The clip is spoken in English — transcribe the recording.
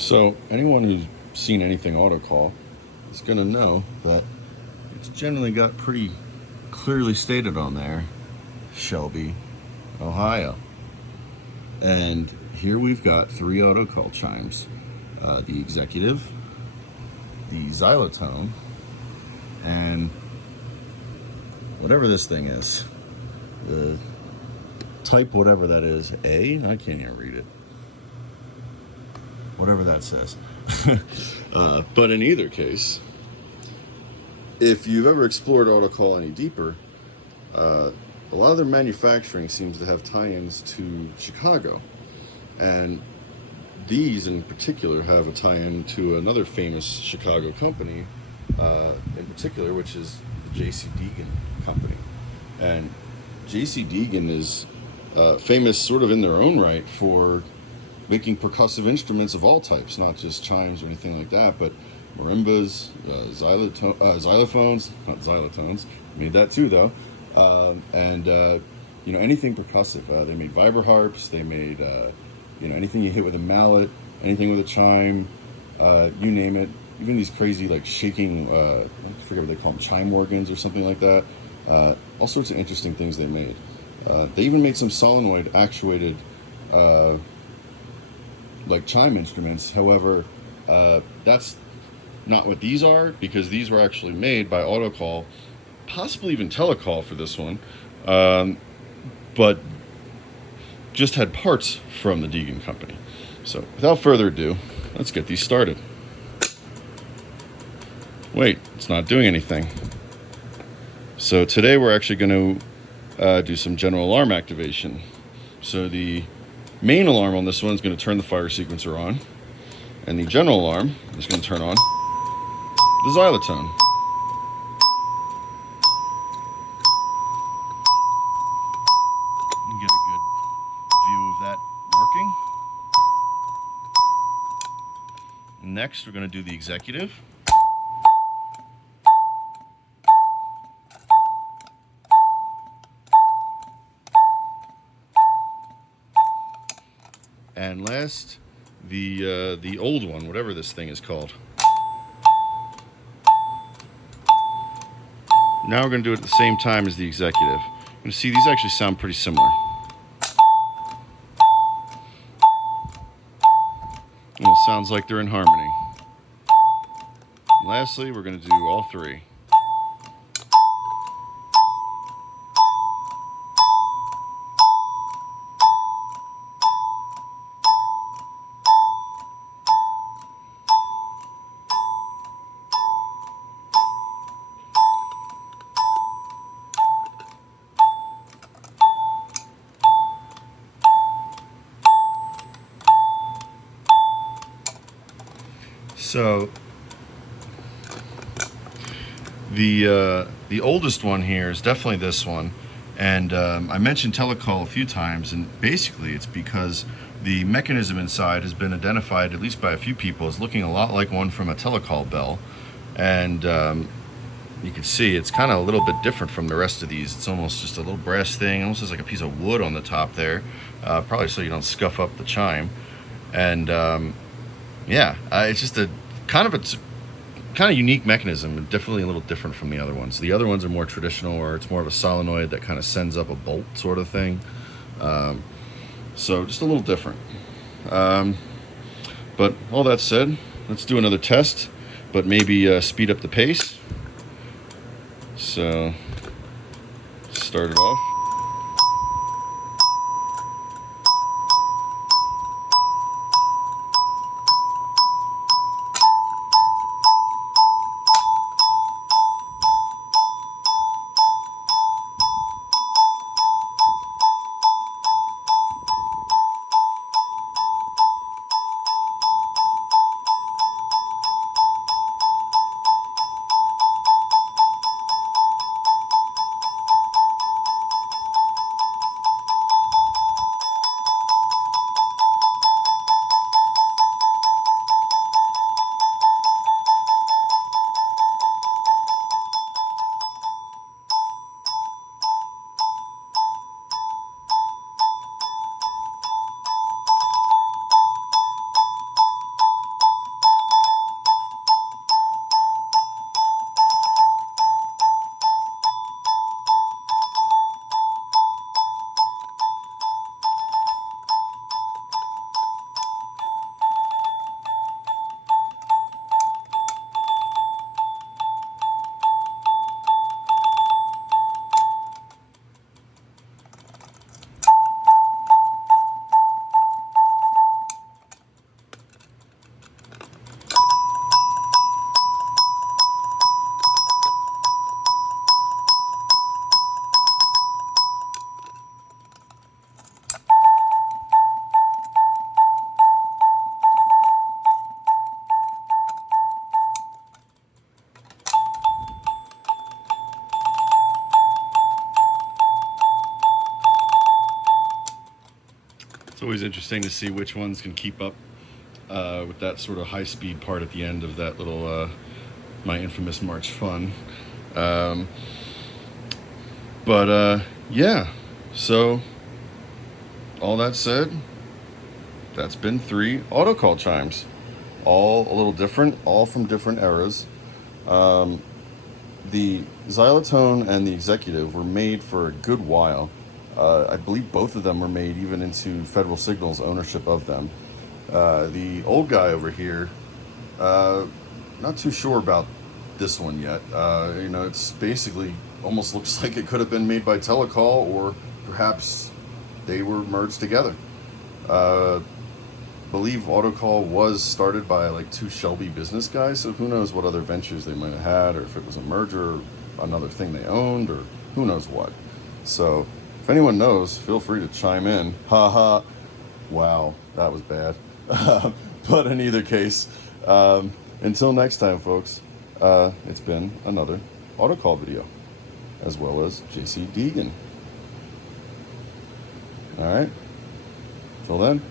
So anyone who's seen anything Autocall is going to know that it's generally got pretty clearly stated on there, Shelby, Ohio. And here we've got 3 Autocall chimes. The executive, the xylotone, and whatever this thing is. The type whatever that is. I can't even read it. Whatever that says. But in either case, if you've ever explored Autocall any deeper, a lot of their manufacturing seems to have tie-ins to Chicago. And these in particular have a tie-in to another famous Chicago company, in particular, which is the J.C. Deagan company. And J.C. Deagan is famous sort of in their own right for making percussive instruments of all types, not just chimes or anything like that, but marimbas, xylophones, not xylotones, made that too though, and anything percussive. They made vibra-harps, they made anything you hit with a mallet, anything with a chime, you name it. Even these crazy like shaking, I forget what they call them, chime organs or something like that. All sorts of interesting things they made. They even made some solenoid actuated like chime instruments. However, that's not what these are, because these were actually made by Autocall, possibly even Telecall for this one, but just had parts from the Deagan company. So without further ado, let's get these started. Wait, it's not doing anything. So today we're actually going to do some general alarm activation. So the main alarm on this one is going to turn the fire sequencer on, and the general alarm is going to turn on the xylotone. You can get a good view of that working. Next, we're going to do the executive. And last, the old one, whatever this thing is called. Now we're going to do it at the same time as the executive. You're going to see these actually sound pretty similar. Almost sounds like they're in harmony. And lastly, we're going to do all 3. So the oldest one here is definitely this one, and I mentioned Telecall a few times, and basically it's because the mechanism inside has been identified, at least by a few people, as looking a lot like one from a Telecall bell, and you can see it's kind of a little bit different from the rest of these. It's almost just a little brass thing, almost has like a piece of wood on the top there, probably so you don't scuff up the chime, and it's just a kind of unique mechanism, definitely a little different from the other ones. The other ones are more traditional, or it's more of a solenoid that kind of sends up a bolt sort of thing. So just a little different. But all that said, let's do another test, but maybe speed up the pace. So start it off. It's always interesting to see which ones can keep up with that sort of high-speed part at the end of that little my infamous March fun. Yeah, so all that said, that's been 3 Autocall chimes, all a little different, all from different eras. The Xylitone and the Executive were made for a good while. I believe both of them were made even into Federal Signal's ownership of them. The old guy over here, not too sure about this one yet. It's basically almost looks like it could have been made by Telecall, or perhaps they were merged together. Believe Autocall was started by like 2 Shelby business guys, so who knows what other ventures they might have had, or if it was a merger, or another thing they owned, or who knows what. So if anyone knows, feel free to chime in. Haha. Wow, that was bad. But in either case, until next time, folks, it's been another Autocall video, as well as JC Deagan. All right. Till then.